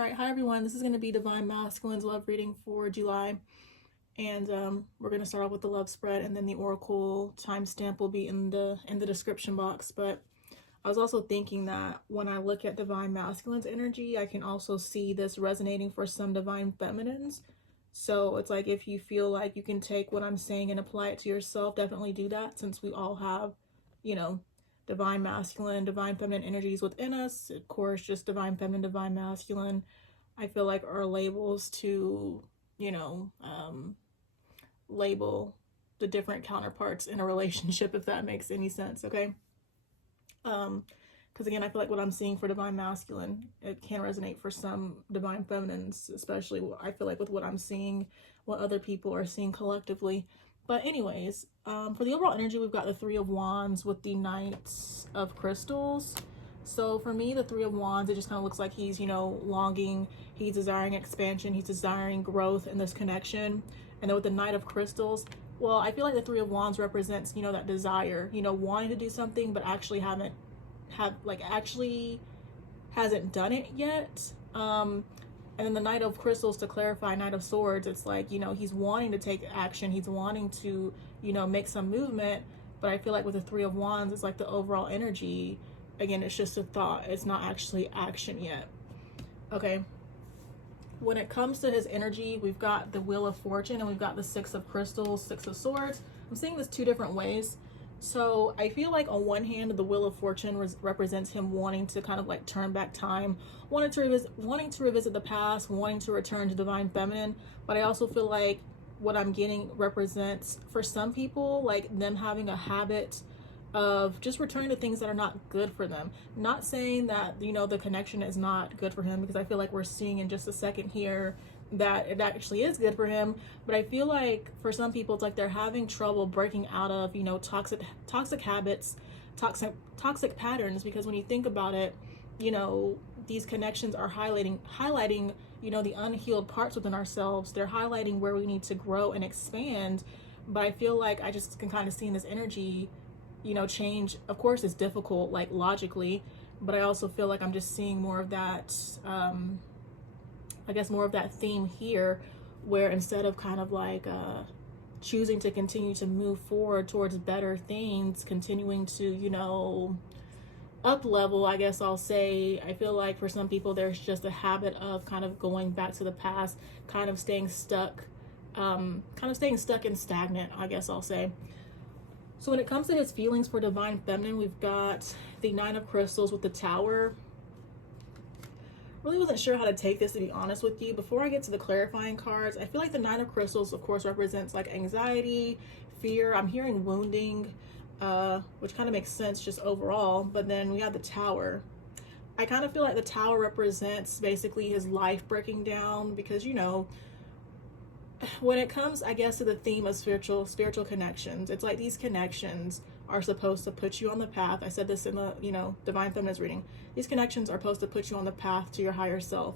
All right, hi everyone. This is going to be Divine Masculine's love reading for July, and we're going to start off with the love spread, and then the oracle timestamp will be in the description box. But I was also thinking that when I look at Divine Masculine's energy, I can also see this resonating for some Divine Feminines. So it's like if you feel like you can take what I'm saying and apply it to yourself, definitely do that, since we all have, you know, divine masculine, divine feminine energies within us. Of course, just divine feminine, divine masculine, I feel like are labels to, label the different counterparts in a relationship, if that makes any sense. Okay. Because again, I feel like what I'm seeing for divine masculine, it can resonate for some divine feminines, especially I feel like with what I'm seeing, what other people are seeing collectively. But anyways, for the overall energy, we've got the Three of Wands with the Knight of Crystals. So for me, the Three of Wands, it just kind of looks like he's, longing, he's desiring expansion, he's desiring growth in this connection. And then with the Knight of Crystals, well, I feel like the Three of Wands represents, that desire, wanting to do something, but actually hasn't done it yet. And then the Knight of Crystals, to clarify, Knight of Swords, it's like, he's wanting to take action. He's wanting to, make some movement. But I feel like with the Three of Wands, it's like the overall energy, again, it's just a thought. It's not actually action yet. Okay. When it comes to his energy, we've got the Wheel of Fortune and we've got the Six of Crystals, Six of Swords. I'm seeing this two different ways. So I feel like on one hand, the Wheel of Fortune represents him wanting to kind of like turn back time, wanting to revisit the past, wanting to return to divine feminine. But I also feel like what I'm getting represents for some people, like them having a habit of just returning to things that are not good for them. Not saying that, the connection is not good for him, because I feel like we're seeing in just a second here that it actually is good for him. But I feel like for some people, it's like they're having trouble breaking out of, toxic habits, toxic patterns, because when you think about it, these connections are highlighting, the unhealed parts within ourselves. They're highlighting where we need to grow and expand. But I feel like I just can kind of see in this energy, change. Of course, it's difficult, like logically, but I also feel like I'm just seeing more of that, I guess more of that theme here, where instead of kind of like choosing to continue to move forward towards better things, continuing to, up level, I guess I'll say, I feel like for some people, there's just a habit of kind of going back to the past, kind of staying stuck and stagnant, I guess I'll say. So when it comes to his feelings for divine feminine, we've got the Nine of Crystals with the Tower. Really wasn't sure how to take this, to be honest with you. Before I get to the clarifying cards, I feel like the Nine of Crystals, of course, represents like anxiety, fear. I'm hearing wounding, which kind of makes sense just overall. But then we have the Tower. I kind of feel like the Tower represents basically his life breaking down, because, when it comes, I guess, to the theme of spiritual connections, it's like these connections are supposed to put you on the path. I said this in the, Divine Feminist reading. These connections are supposed to put you on the path to your higher self.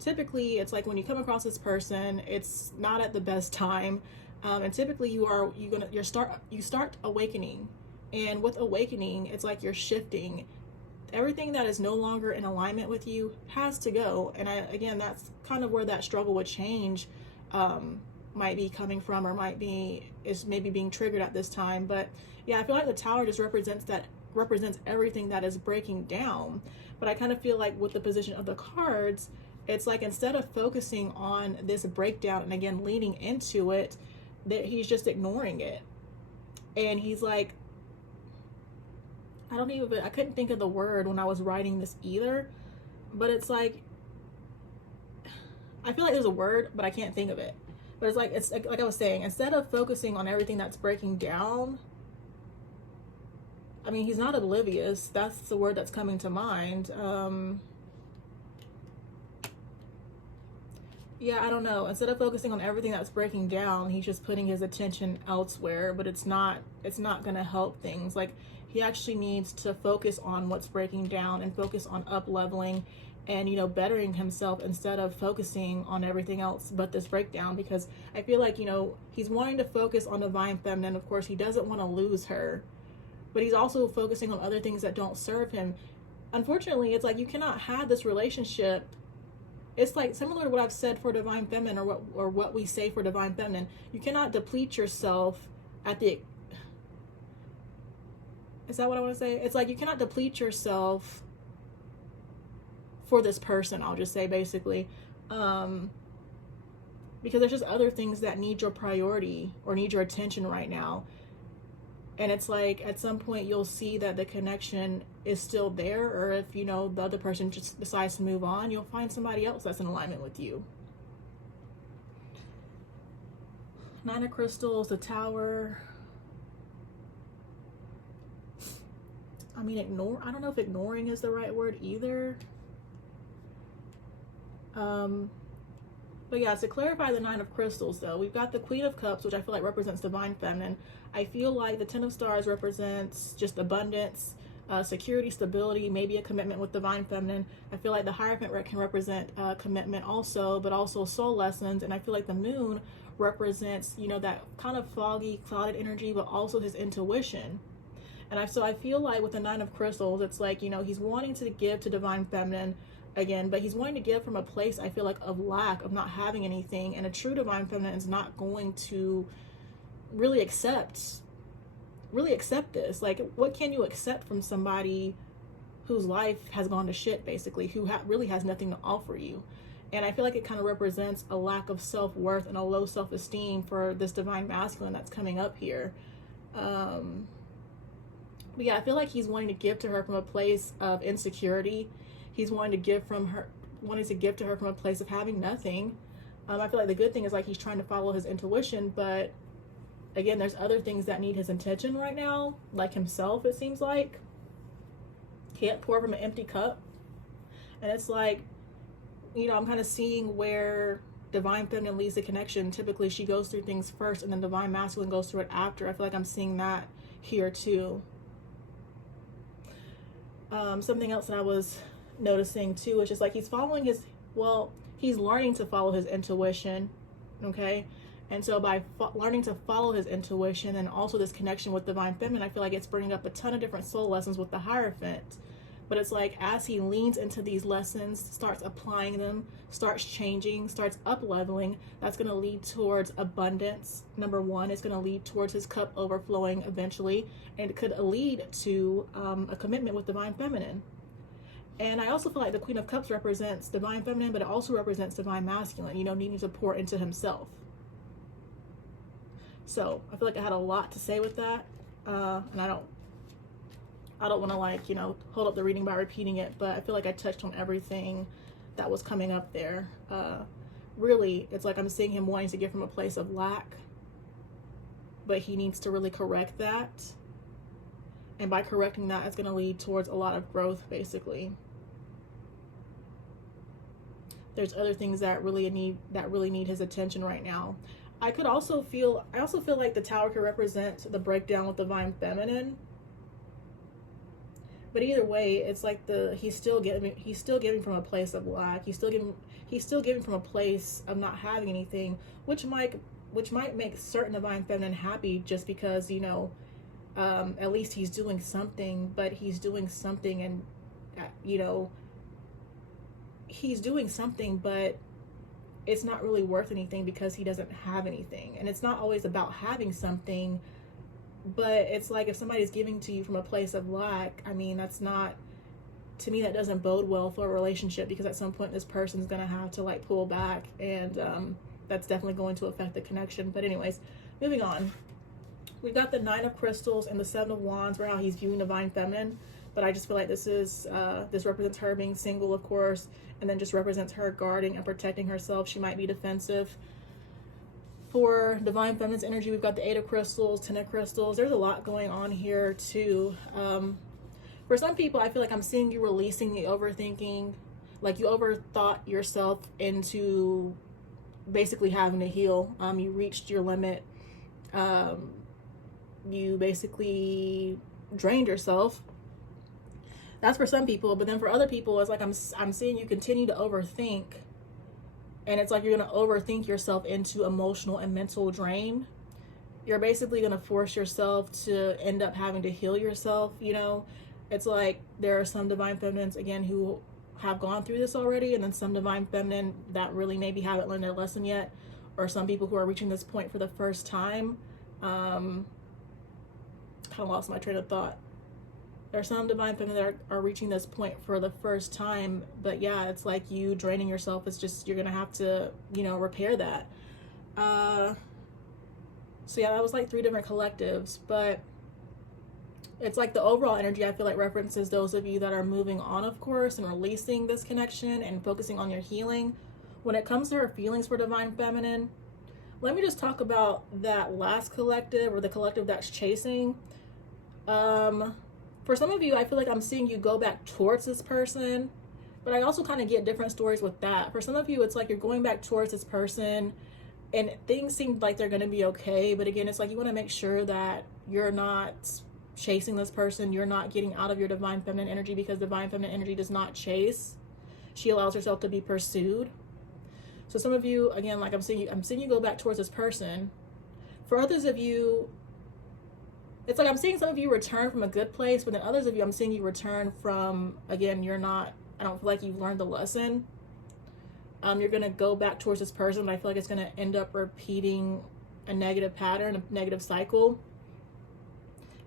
Typically, it's like when you come across this person, it's not at the best time. And typically you start awakening. And with awakening, it's like you're shifting. Everything that is no longer in alignment with you has to go. And again, that's kind of where that struggle with change might be coming from, or is maybe being triggered at this time. But yeah, I feel like the Tower just represents everything that is breaking down. But I kind of feel like with the position of the cards, it's like instead of focusing on this breakdown and again leaning into it, that he's just ignoring it. And he's like, I couldn't think of the word when I was writing this either, but it's like, I feel like there's a word, but I can't think of it. But it's like I was saying, instead of focusing on everything that's breaking down, I mean, he's not oblivious. That's the word that's coming to mind. Yeah, I don't know. Instead of focusing on everything that's breaking down, he's just putting his attention elsewhere, but it's not going to help things. Like, he actually needs to focus on what's breaking down and focus on up leveling and, bettering himself, instead of focusing on everything else but this breakdown. Because I feel like, he's wanting to focus on divine feminine. Of course, he doesn't want to lose her, but he's also focusing on other things that don't serve him. Unfortunately, it's like you cannot have this relationship it's like similar to what I've said for divine feminine, or what we say for divine feminine. You cannot deplete yourself at the, is that what I want to say? It's like you cannot deplete yourself for this person, I'll just say, basically, because there's just other things that need your priority or need your attention right now. And it's like at some point you'll see that the connection is still there, or if, you know, the other person just decides to move on, you'll find somebody else that's in alignment with you. Nine of Crystals, the Tower. I mean, I don't know if ignoring is the right word either. But yeah, to clarify the Nine of Crystals, though, we've got the Queen of Cups, which I feel like represents divine feminine. I feel like the Ten of Stars represents just abundance, security, stability, maybe a commitment with divine feminine. I feel like the Hierophant can represent commitment also, but also soul lessons. And I feel like the Moon represents, you know, that kind of foggy, clouded energy, but also his intuition. And so I feel like with the Nine of Crystals, it's like, you know, he's wanting to give to divine feminine again, but he's wanting to give from a place, I feel like, of lack, of not having anything. And a true divine feminine is not going to really accept this. Like, what can you accept from somebody whose life has gone to shit, basically, who really has nothing to offer you? And I feel like it kind of represents a lack of self-worth and a low self-esteem for this divine masculine that's coming up here. But yeah, I feel like he's wanting to give to her from a place of insecurity. He's wanting to give to her from a place of having nothing. I feel like the good thing is, like, he's trying to follow his intuition, but again, there's other things that need his attention right now, like himself, it seems like. Can't pour from an empty cup. And it's like, you know, I'm kind of seeing where divine feminine leads the connection. Typically, she goes through things first, and then divine masculine goes through it after. I feel like I'm seeing that here too. Something else that I was noticing too is just like he's learning to follow his intuition, okay? And so by learning to follow his intuition and also this connection with divine feminine, I feel like it's bringing up a ton of different soul lessons with the Hierophant. But it's like as he leans into these lessons, starts applying them, starts changing, starts up leveling, that's going to lead towards abundance. Number one, it's going to lead towards his cup overflowing eventually, and it could lead to a commitment with divine feminine. And I also feel like the Queen of Cups represents divine feminine, but it also represents divine masculine, you know, needing to pour into himself. So I feel like I had a lot to say with that, and I don't want to, like, you know, hold up the reading by repeating it, but I feel like I touched on everything that was coming up there. Really, it's like I'm seeing him wanting to give from a place of lack, but he needs to really correct that. And by correcting that, it's going to lead towards a lot of growth, basically. There's other things that really need his attention right now. I also feel like the Tower could represent the breakdown with divine feminine. But either way, it's like he's still giving from a place of lack. He's still giving from a place of not having anything, which might make certain divine feminine happy, just because, you know, at least he's doing something. But he's doing something, and you know, he's doing something, but it's not really worth anything because he doesn't have anything. And it's not always about having something, but it's like if somebody's giving to you from a place of lack, I mean, that's not, to me, that doesn't bode well for a relationship, because at some point this person's gonna have to, like, pull back, and that's definitely going to affect the connection. But anyways, moving on. We've got the Nine of Crystals and the Seven of Wands for how he's viewing divine feminine. But I just feel like this represents her being single, of course, and then just represents her guarding and protecting herself. She might be defensive. For divine feminine's energy, we've got the Eight of Crystals, Ten of Crystals. There's a lot going on here too. For some people, I feel like I'm seeing you releasing the overthinking. Like, you overthought yourself into basically having to heal. You reached your limit. You basically drained yourself. That's for some people. But then for other people, it's like I'm seeing you continue to overthink, and it's like you're going to overthink yourself into emotional and mental drain. You're basically going to force yourself to end up having to heal yourself, you know. It's like there are some divine feminines, again, who have gone through this already, and then some divine feminine that really maybe haven't learned their lesson yet, or some people who are reaching this point for the first time. Kind of lost my train of thought. There are some divine feminine that are reaching this point for the first time, but yeah, it's like you draining yourself. It's just, you're gonna have to, you know, repair that. So yeah, that was like 3 different collectives, but it's like the overall energy, I feel like, references those of you that are moving on, of course, and releasing this connection and focusing on your healing. When it comes to her feelings for divine feminine, let me just talk about that last collective, or the collective that's chasing. For some of you, I feel like I'm seeing you go back towards this person, but I also kind of get different stories with that. For some of you, it's like you're going back towards this person and things seem like they're going to be okay. But again, it's like you want to make sure that you're not chasing this person. You're not getting out of your divine feminine energy, because divine feminine energy does not chase. She allows herself to be pursued. So some of you, again, like I'm seeing you go back towards this person. For others of you, it's like I'm seeing some of you return from a good place, but then others of you, I'm seeing you return from, again, I don't feel like you've learned the lesson. You're going to go back towards this person, but I feel like it's going to end up repeating a negative pattern, a negative cycle,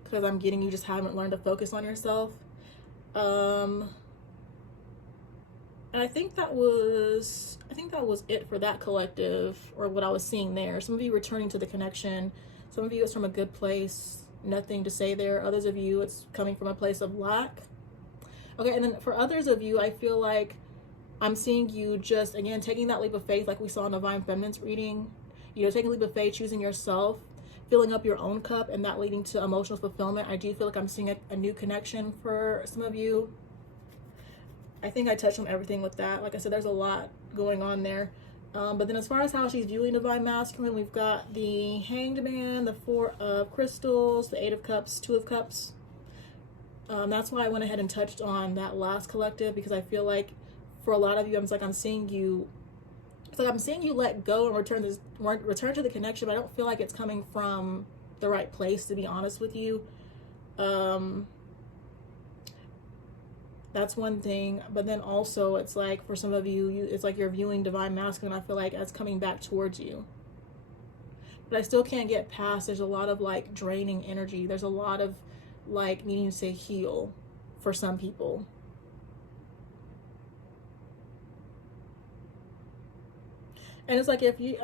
because I'm getting you just haven't learned to focus on yourself. And I think that was it for that collective, or what I was seeing there. Some of you returning to the connection. Some of you, it's from a good place. Nothing to say there. Others of you, it's coming from a place of lack. Okay, and then for others of you, I feel like I'm seeing you just, again, taking that leap of faith, like we saw in Divine Feminine's reading. You know, taking a leap of faith, choosing yourself, filling up your own cup, and that leading to emotional fulfillment. I do feel like I'm seeing a new connection for some of you. I think I touched on everything with that. Like I said, there's a lot going on there. But then as far as how she's viewing Divine Masculine, we've got the Hanged Man, the 4 of Crystals, the 8 of Cups, 2 of Cups. That's why I went ahead and touched on that last collective, because I feel like for a lot of you, I'm seeing you let go and return to the connection, but I don't feel like it's coming from the right place, to be honest with you. That's one thing. But then also, it's like for some of you, it's like you're viewing Divine Masculine, I feel like, as coming back towards you. But I still can't get past, there's a lot of like draining energy. There's a lot of like needing to heal for some people. And it's like, if you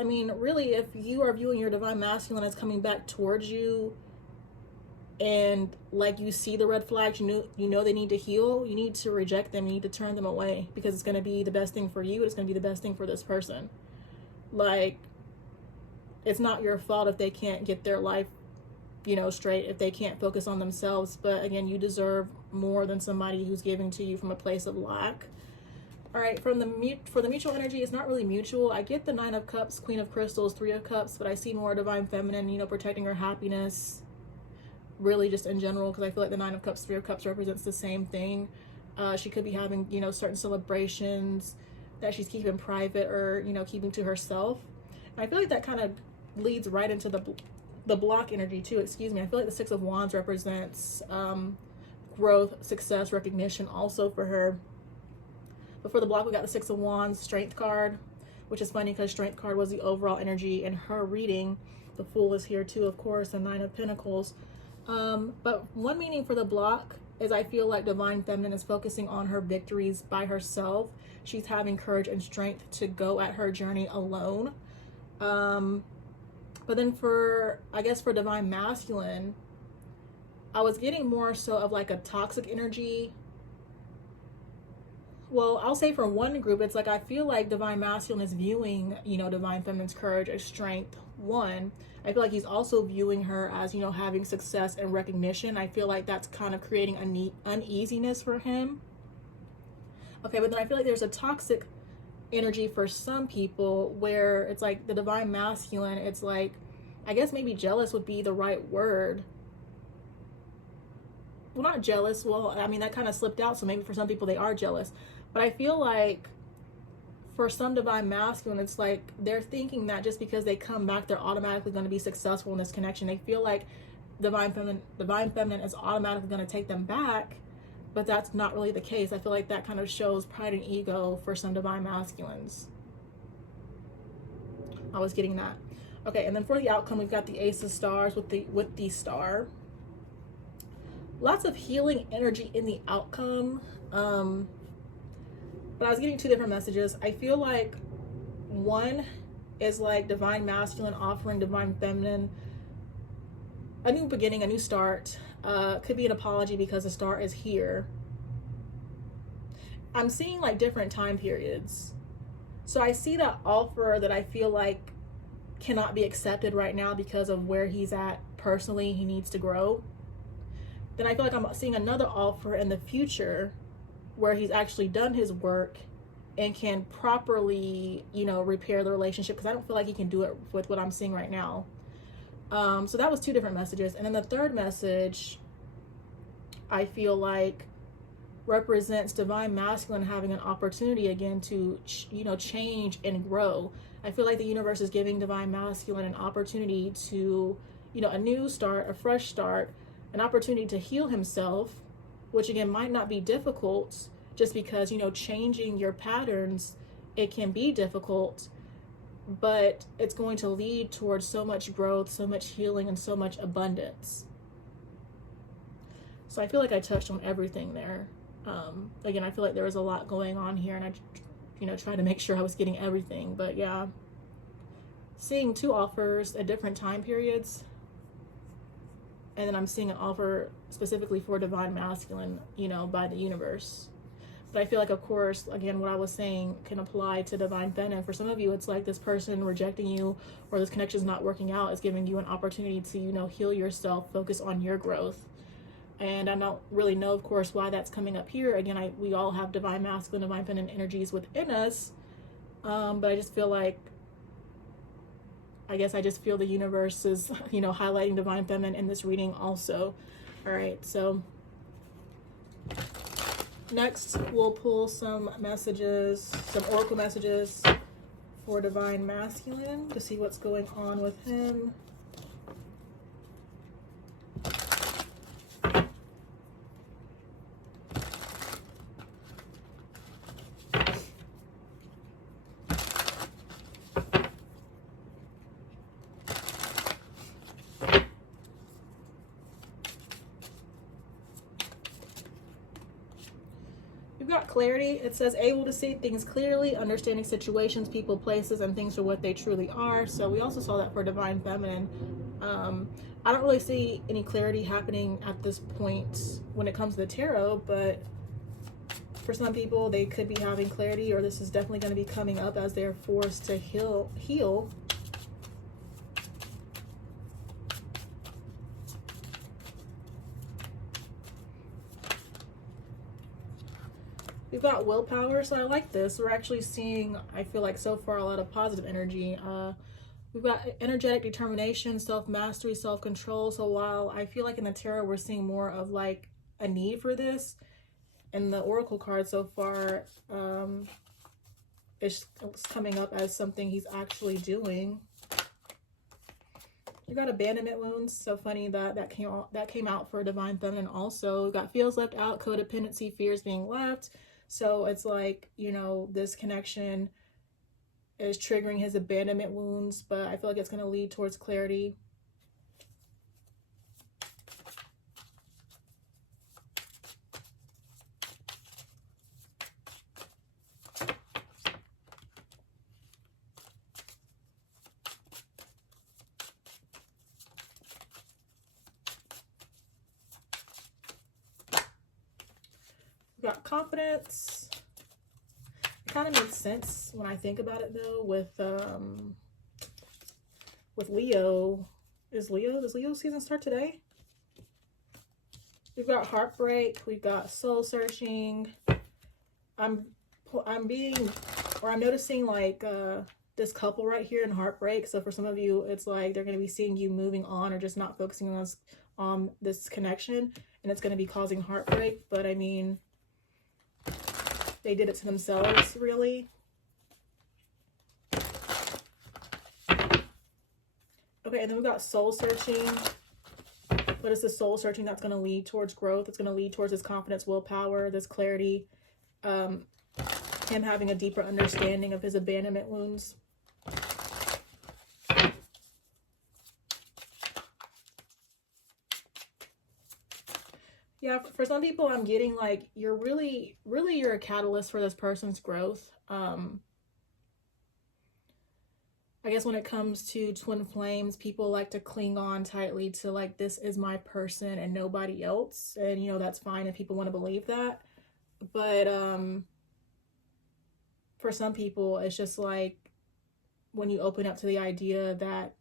are viewing your Divine Masculine as coming back towards you, and like you see the red flags, you know they need to heal, you need to reject them, you need to turn them away, because it's going to be the best thing for you, it's going to be the best thing for this person. Like, it's not your fault if they can't get their life, straight, if they can't focus on themselves. But again, you deserve more than somebody who's giving to you from a place of lack. All right, for the mutual energy, it's not really mutual. I get the 9 of Cups, Queen of Crystals, 3 of Cups, but I see more Divine Feminine, protecting her happiness, really just in general, because I feel like the 9 of Cups, 3 of Cups represents the same thing. She could be having, certain celebrations that she's keeping private, or, keeping to herself. And I feel like that kind of leads right into the block energy too, excuse me. I feel like the 6 of Wands represents growth, success, recognition also for her. But for the block, we got the 6 of Wands, Strength card, which is funny because Strength card was the overall energy in her reading. The Fool is here too, of course, and 9 of Pentacles. But one meaning for the block is I feel like Divine Feminine is focusing on her victories by herself. She's having courage and strength to go at her journey alone. But then for Divine Masculine, I was getting more so of like a toxic energy. Well, I'll say for one group, it's like I feel like Divine Masculine is viewing, Divine Feminine's courage as strength. One, I feel like he's also viewing her as, having success and recognition. I feel like that's kind of creating uneasiness for him. Okay, but then I feel like there's a toxic energy for some people where it's like the Divine Masculine, it's like, I guess maybe jealous would be the right word. Well, not jealous. Well, I mean, that kind of slipped out. So maybe for some people they are jealous. But I feel like for some Divine Masculine, it's like they're thinking that just because they come back, they're automatically going to be successful in this connection. They feel like Divine Feminine is automatically going to take them back. but that's not really the case. I feel like that kind of shows pride and ego for some divine masculines. I was getting that. Okay, and then for the outcome, we've got the Ace of Stars with the star. Lots of healing energy in the outcome. But I was getting two different messages. I feel like one is like divine masculine offering divine feminine a new beginning, a new start. Could be an apology because the star is here. I'm seeing like different time periods. So I see that offer that I feel like cannot be accepted right now because of where he's at personally. He needs to grow. Then I feel like I'm seeing another offer in the future where he's actually done his work and can properly, you know, repair the relationship, because I don't feel like he can do it with what I'm seeing right now. So that was two different messages. And then the third message, I feel like represents divine masculine having an opportunity again to, you know, change and grow. I feel like the universe is giving divine masculine an opportunity to, you know, a new start, a fresh start, an opportunity to heal himself, which again might not be difficult, just because, you know, changing your patterns, it can be difficult, but it's going to lead towards so much growth, so much healing, and so much abundance. So I feel like I touched on everything there. Again, I feel like there was a lot going on here, and I, you know, tried to make sure I was getting everything. But yeah, seeing two offers at different time periods, and then I'm seeing an offer specifically for divine masculine, you know, by the universe. But I feel like, of course, again, what I was saying can apply to divine feminine. For some of you, it's like this person rejecting you, or this connection is not working out, is giving you an opportunity to, you know, heal yourself, focus on your growth. And I don't really know, of course, why that's coming up here. Again, we all have divine masculine, divine feminine energies within us. But I just feel like, I guess I just feel the universe is, you know, highlighting divine feminine in this reading also. All right, so next we'll pull some messages, some oracle messages for divine masculine to see what's going on with him. You've got clarity. It says able to see things clearly, understanding situations, people, places, and things for what they truly are. So we also saw that for divine feminine. I don't really see any clarity happening at this point when it comes to the tarot, but for some people, they could be having clarity, or this is definitely going to be coming up as they're forced to heal. We've got willpower, so I like this. We're actually seeing, I feel like so far, a lot of positive energy. We've got energetic determination, self-mastery, self-control. So while I feel like in the tarot we're seeing more of like a need for this, in the oracle card so far, it's coming up as something he's actually doing. We got abandonment wounds. So funny that came out for divine feminine also. We got feels left out, codependency, fears being left. So it's like, you know, this connection is triggering his abandonment wounds, but I feel like it's going to lead towards clarity. Got confidence. It kind of makes sense when I think about it though, with Leo. Does Leo's season start today? We've got heartbreak, we've got soul searching. I'm noticing like this couple right here in heartbreak. So for some of you, it's like they're going to be seeing you moving on or just not focusing on this connection, and it's going to be causing heartbreak. But I mean, they did it to themselves, really. Okay, and then we've got soul searching. But it's the soul searching that's going to lead towards growth. It's going to lead towards his confidence, willpower, this clarity, him having a deeper understanding of his abandonment wounds. Yeah, for some people, I'm getting like, you're really you're a catalyst for this person's growth. I guess when it comes to twin flames, people like to cling on tightly to like, this is my person and nobody else. And, you know, that's fine if people want to believe that. But for some people, it's just like, when you open up to the idea that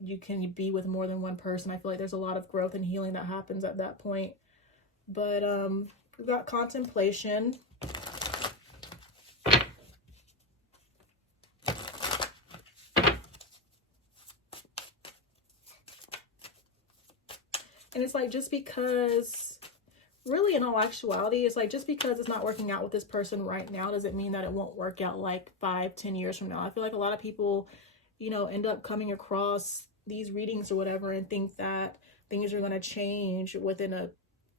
you can be with more than one person, I feel like there's a lot of growth and healing that happens at that point. But we've got contemplation. And it's like, just because, really in all actuality, it's like, just because it's not working out with this person right now doesn't mean that it won't work out like 5-10 years from now. I feel like a lot of people, you know, end up coming across these readings or whatever and think that things are going to change within a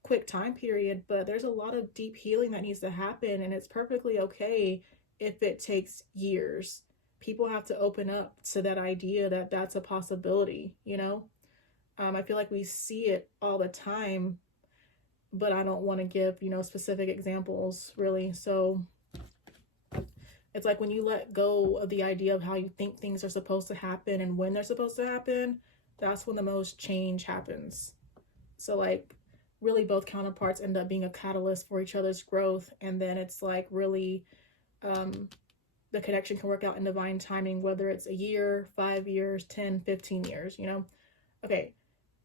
quick time period, but there's a lot of deep healing that needs to happen, and it's perfectly okay if it takes years. People have to open up to that idea that that's a possibility, you know. I feel like we see it all the time, but I don't want to give, you know, specific examples really. So it's like, when you let go of the idea of how you think things are supposed to happen and when they're supposed to happen, that's when the most change happens. So like, really both counterparts end up being a catalyst for each other's growth, and then it's like, really the connection can work out in divine timing, whether it's a year, 5 years, 10, 15 years, you know. Okay,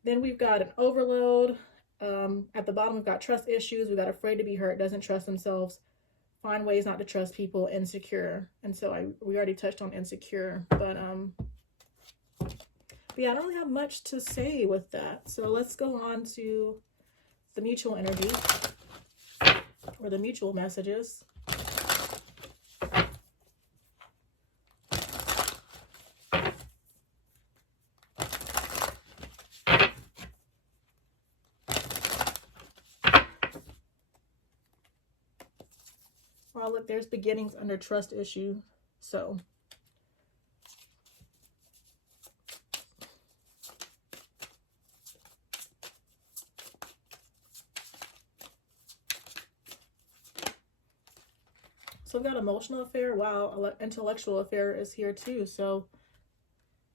then we've got an overload. At the bottom, we've got trust issues. We've got afraid to be hurt, doesn't trust themselves, find ways not to trust people, insecure. And so we already touched on insecure, but yeah, I don't really have much to say with that. So let's go on to the mutual energy, or the mutual messages. Well, look, there's beginnings under trust issue. So we've got emotional affair. Wow, intellectual affair is here too. So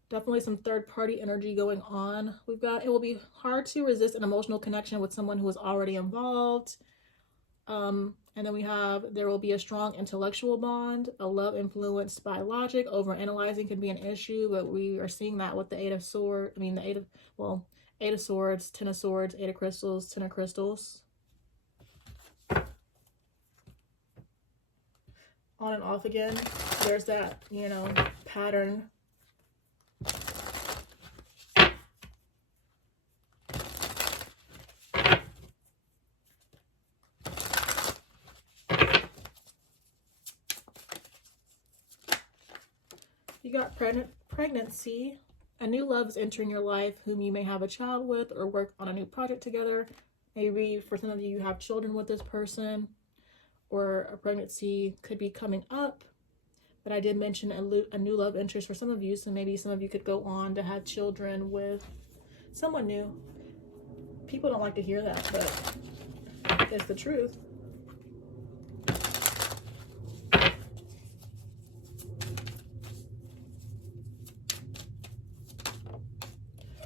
definitely some third-party energy going on. We've got, it will be hard to resist an emotional connection with someone who is already involved. And then we have, there will be a strong intellectual bond, a love influenced by logic. Overanalyzing can be an issue, but we are seeing that with the Eight of Swords. I mean, the Eight of Swords, Ten of Swords, Eight of Crystals, Ten of Crystals. On and off again. There's that, you know, pattern. You got pregnancy. A new love is entering your life, whom you may have a child with or work on a new project together. Maybe for some of you, you have children with this person, or a pregnancy could be coming up. But I did mention a new love interest for some of you, so maybe some of you could go on to have children with someone new. People don't like to hear that, but it's the truth.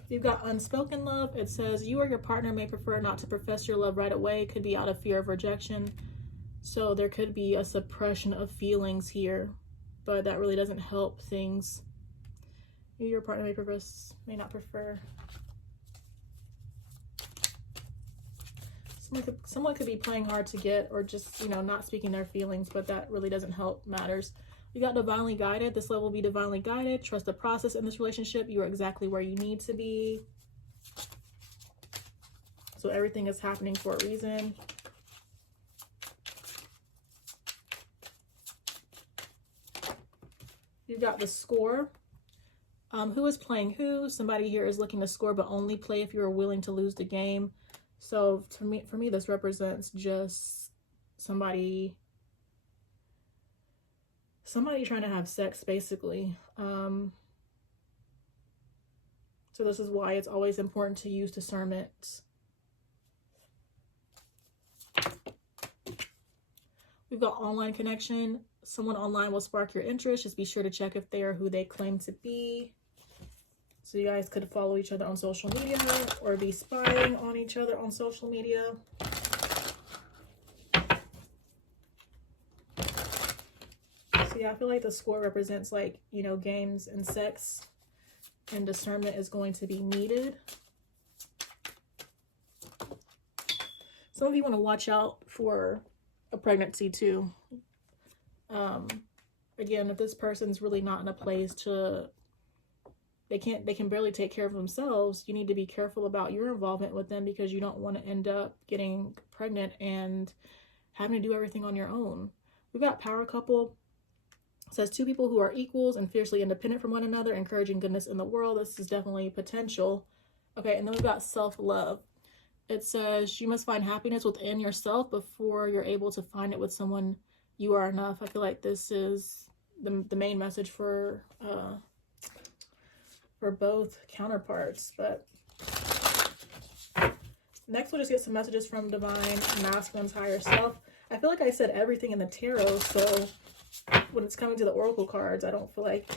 You've got unspoken love. It says you or your partner may prefer not to profess your love right away. Could be out of fear of rejection. So there could be a suppression of feelings here, but that really doesn't help things. You or your partner may not prefer. Someone could be playing hard to get, or just, you know, not speaking their feelings, but that really doesn't help matters. You got divinely guided. This love will be divinely guided. Trust the process in this relationship. You are exactly where you need to be. So everything is happening for a reason. You got the score. Who is playing who? Somebody here is looking to score, but only play if you're willing to lose the game. So for me, this represents just somebody trying to have sex, basically. So this is why it's always important to use discernment. We've got online connection. Someone online will spark your interest. Just be sure to check if they are who they claim to be. So you guys could follow each other on social media or be spying on each other on social media. So yeah, I feel like the score represents, like, you know, games and sex, and discernment is going to be needed. Some of you want to watch out for a pregnancy too. Again, if this person's really not in a place to, they can barely take care of themselves, you need to be careful about your involvement with them, because you don't want to end up getting pregnant and having to do everything on your own. We've got power couple. It says two people who are equals and fiercely independent from one another, encouraging goodness in the world. This is definitely potential. Okay, and then we've got self-love. It says you must find happiness within yourself before you're able to find it with someone. You are enough. I feel like this is the main message for both counterparts. But next we'll just get some messages from Divine Masculine's higher self. I feel like I said everything in the tarot, so when it's coming to the oracle cards, I don't feel like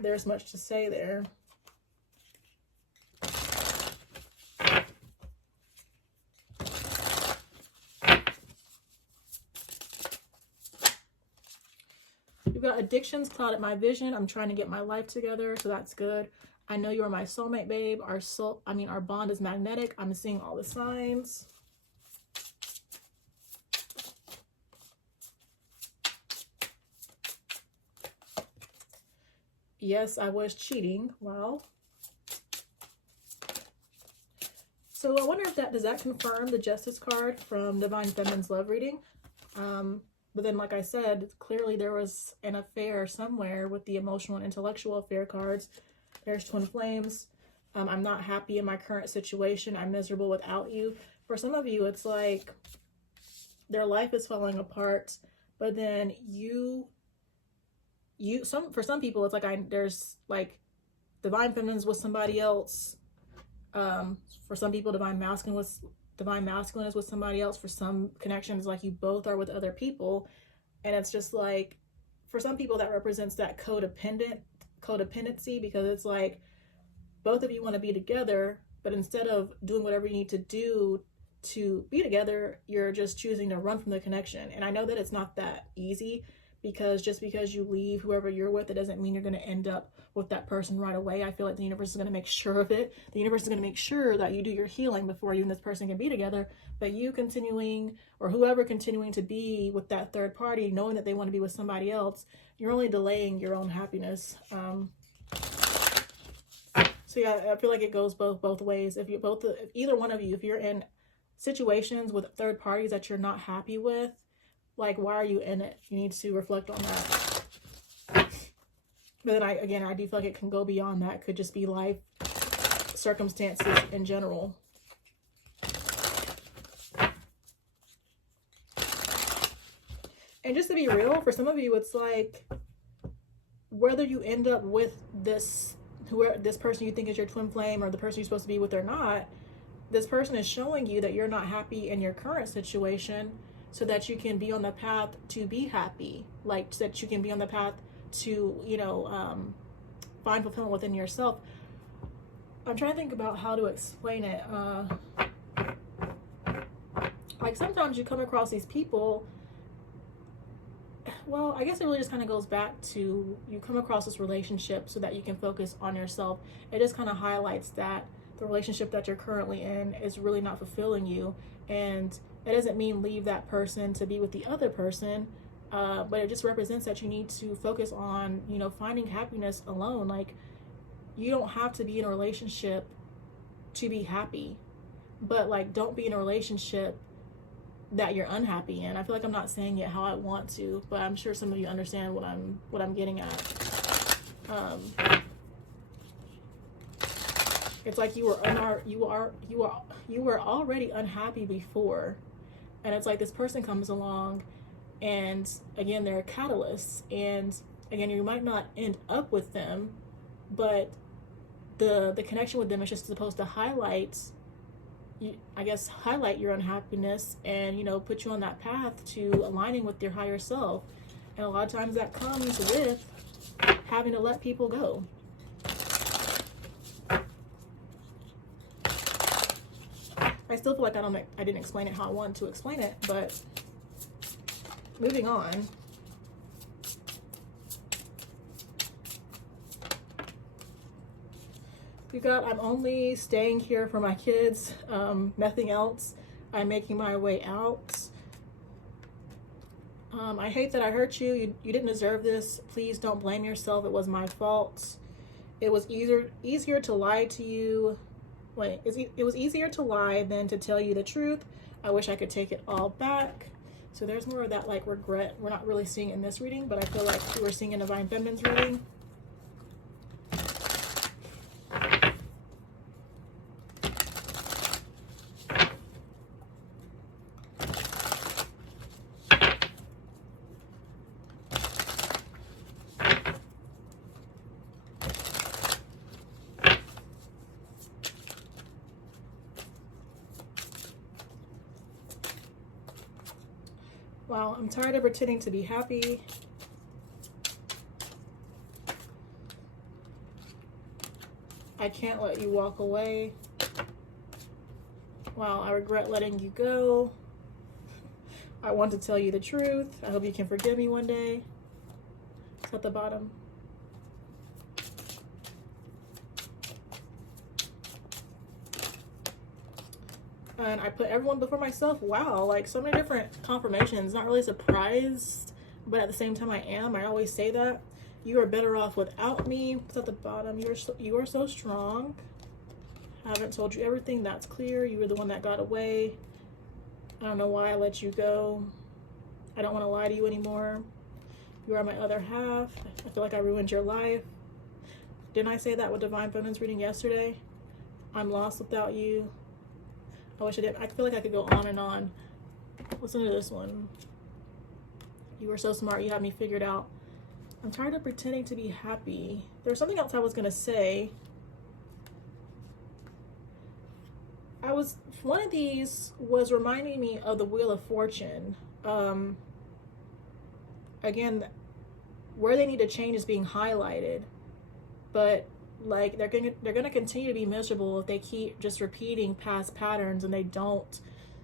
there's much to say there. You've got addictions clouded my vision. I'm trying to get my life together, so that's good. I know you are my soulmate, babe. Our bond is magnetic. I'm seeing all the signs. Yes, I was cheating. Wow. So I wonder if does that confirm the Justice card from Divine Feminine's love reading? But then, like I said, clearly there was an affair somewhere with the emotional and intellectual affair cards. There's Twin Flames. I'm not happy in my current situation. I'm miserable without you. For some of you, it's like their life is falling apart, but then for some people, it's like there's like Divine Feminine's with somebody else. For some people, Divine Masculine is with somebody else. For some connections, like you both are with other people, and it's just like, for some people that represents that codependency, because it's like both of you want to be together, but instead of doing whatever you need to do to be together, you're just choosing to run from the connection. And I know that it's not that easy, because just because you leave whoever you're with, it doesn't mean you're going to end up with that person right away. I feel like the universe is going to make sure of it. The universe is going to make sure that you do your healing before you and this person can be together. But you continuing, or whoever continuing to be with that third party, knowing that they want to be with somebody else, you're only delaying your own happiness. So yeah, I feel like it goes both ways. If either one of you, if you're in situations with third parties that you're not happy with, like, why are you in it? You need to reflect on that. But then I do feel like it can go beyond that. It could just be life circumstances in general. And just to be real, for some of you, it's like, whether you end up with this person you think is your twin flame, or the person you're supposed to be with or not, this person is showing you that you're not happy in your current situation, so that you can be on the path to be happy, like, so that you can be on the path to, find fulfillment within yourself. I'm trying to think about how to explain it. Like, sometimes you come across these people, well, I guess it really just kind of goes back to, you come across this relationship so that you can focus on yourself. It just kind of highlights that the relationship that you're currently in is really not fulfilling you, and it doesn't mean leave that person to be with the other person, but it just represents that you need to focus on, finding happiness alone. Like, you don't have to be in a relationship to be happy, but like, don't be in a relationship that you're unhappy in. I feel like I'm not saying it how I want to, but I'm sure some of you understand what I'm getting at. It's like you were already unhappy before, and it's like this person comes along, and again they're a catalyst, and again you might not end up with them, but the connection with them is just supposed to highlight your unhappiness, and put you on that path to aligning with your higher self. And a lot of times that comes with having to let people go. I still feel like I didn't explain it how I wanted to explain it, but moving on. We got, I'm only staying here for my kids, nothing else. I'm making my way out. I hate that I hurt you. You didn't deserve this. Please don't blame yourself. It was my fault. It was easier to lie to you. It was easier to lie than to tell you the truth. I wish I could take it all back. So there's more of that like regret. We're not really seeing in this reading, but I feel like we're seeing in Divine Feminine's reading. Wow, I'm tired of pretending to be happy. I can't let you walk away. Wow, I regret letting you go. I want to tell you the truth. I hope you can forgive me one day. It's at the bottom. And I put everyone before myself. Wow, like so many different confirmations. Not really surprised, but at the same time I am. I always say that. You are better off without me. It's at the bottom. You are so strong. I haven't told you everything. That's clear. You were the one that got away. I don't know why I let you go. I don't want to lie to you anymore. You are my other half. I feel like I ruined your life. Didn't I say that with Divine Feminine's reading yesterday? I'm lost without you. I wish I did. I feel like I could go on and on. Listen to this one. You were so smart. You had me figured out. I'm tired of pretending to be happy. There was something else I was going to say. One of these was reminding me of the Wheel of Fortune. Again, where they need to change is being highlighted. But like they're gonna continue to be miserable if they keep just repeating past patterns and they don't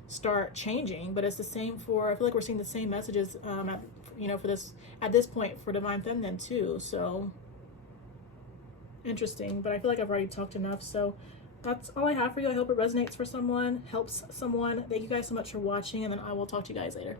start changing. But it's the same for, I feel like we're seeing the same messages at this point for Divine Feminine too. So interesting, but I feel like I've already talked enough. So that's all I have for you. I hope it resonates for someone, helps someone. Thank you guys so much for watching, and then I will talk to you guys later.